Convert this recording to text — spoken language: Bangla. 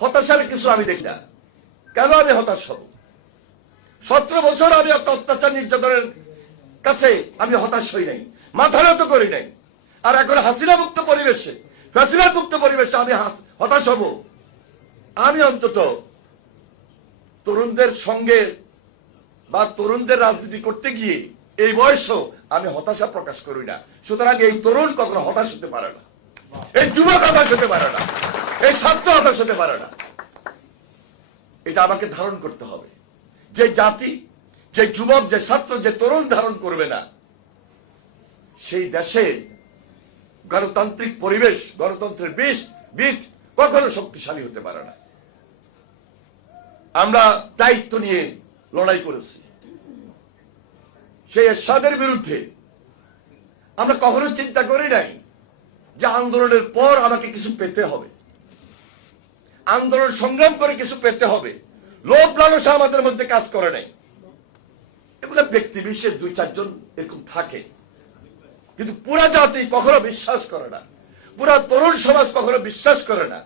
হতাশার কিছু আমি দেখি না। কেন আমি হতাশ হব? 17 বছর আমি একটা অত্যাচার নির্যাতনের কাছে আমি হতাশ হই নাই, মাথা নত করি নাই। আর এখন হাসিনা মুক্ত পরিবেশে, ফ্যাসিলিটি মুক্ত পরিবেশে আমি হতাশ হব? আমি অন্তত তরুণদের সঙ্গে বা তরুণদের রাজনীতি করতে গিয়ে এই বয়সেও আমি হতাশা প্রকাশ করি না। সুতরাং এই তরুণ কখনো হতাশ হতে পারে না, এই যুবক হতাশ হতে পারে না, এই ছাত্র হতাশ হতে পারে না। এটা আমাকে ধারণ করতে হবে। যে জাতি, যে যুবক, যে ছাত্র, যে তরুণ ধারণ করবে না, সেই দেশে গণতান্ত্রিক পরিবেশ, গণতন্ত্রের বীজ কখনো শক্তিশালী হতে পারে না। আমরা দায়িত্ব নিয়ে লড়াই করেছি। সেই এরশাদের বিরুদ্ধে আমরা কখনো চিন্তা করি নাই যে আন্দোলনের পর আমাকে কিছু পেতে হবে, আন্দোলন সংগ্রাম করে কিছু পেতে হবে। লোভ লালসা আমাদের মধ্যে কাজ করে নাই। এগুলো ব্যক্তি বিশেষ 2-4 জন এরকম থাকে, কিন্তু পুরা জাতি কখনো বিশ্বাস করে না, পুরা তরুণ সমাজ কখনো বিশ্বাস করে না